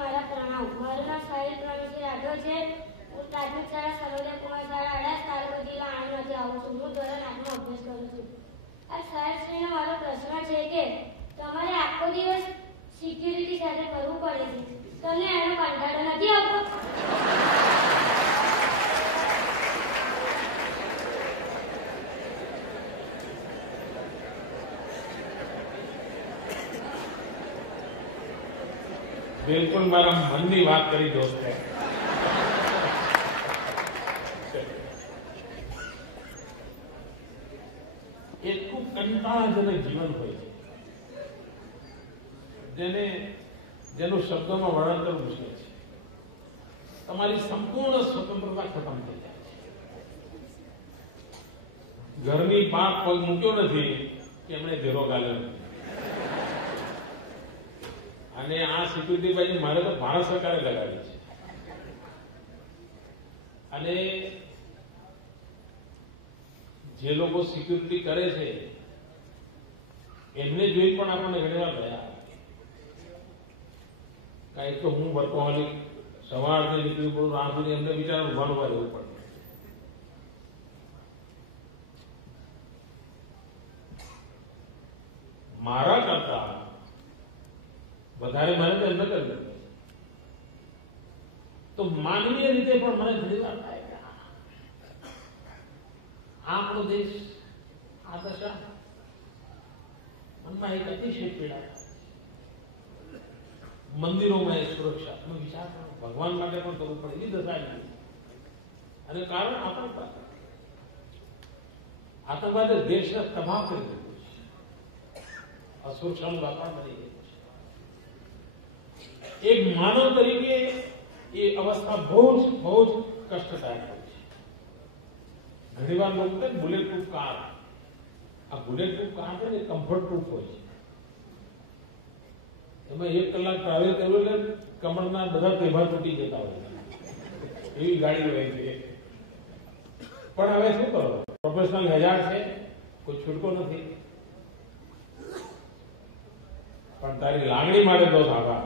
મારા પ્રણામ. મારું નામ સાહિલ પ્રવીણસિંહ રાઠોડ છે. હું પ્રાથમિક શાળા સર્વોદય કુમાર શાળા અડાસ તાલુકો જિલ્લા આણંદમાંથી આવું છું. હું ધોરણ 8માં અભ્યાસ કરું છું. આ સાહેબશ્રીનો મારો પ્રશ્ન છે કે તમારે આખો દિવસ સિક્યુરિટી સાથે કરવું પડે છે, તમને એનો કંટાળો નથી આવતો? बिल्कुल मारा मननी बात करी दोस्त है। एक खूब कंटाळाजनक जीवन હોય છે, જેનું શબ્દોમાં વર્ણન કરવું મુશ્કેલ છે. તમારી સંપૂર્ણ સ્વતંત્રતા ખતમ થઈ જાય છે. ઘરની બહાર પગ મૂક્યો નથી કે એમણે ઘેરો ગાલ્યો નથી. અને આ સિક્યુરિટી બાજુ મારે તો ભારત સરકારે લગાવી છે. અને જે લોકો સિક્યુરિટી કરે છે એમને જોઈ પણ આપણને ઘણીવાર ગયા કાંઈ તો હું વર્કોહોલિક સવારથી નીકળી પડું રાત સુધી એમને વિચાર ઉભાનું રહેવું પડે. મારા કરતા વધારે મહેનત એમને કરી તો માનવીય રીતે પણ મને ઘણી વાર થાય કે આપણો દેશ આ દશા મનમાં એક અતિશય પીડા. મંદિરોમાં એ સુરક્ષા તમે વિચાર કરો, ભગવાન માટે પણ કરવું પડે એ દશા. અને કારણ આતંકવાદે દેશને તબાહ કરી દીધું છે. અસુરક્ષાનું વાતાવરણ બની ગયું છે. એક માનવ તરીકે એ અવસ્થા બહુ જ કષ્ટદાયક હોય છે. ઘણીવાર લોકો કહે બુલેટ પ્રૂફ કાર, આ બુલેટ પ્રૂફ કાર છે ને કમ્ફર્ટ પ્રૂફ હોય છે. એમાં 1 કલાક ટ્રાવેલ કર્યું એટલે કમરના બધા તેભાર તૂટી જતા હોય એવી ગાડી હોય છે. પણ હવે શું કરો, પ્રોફેશનલ હજાર છે, કોઈ છૂટકો નથી. પણ તારી લાગણી માટે તો આભાર.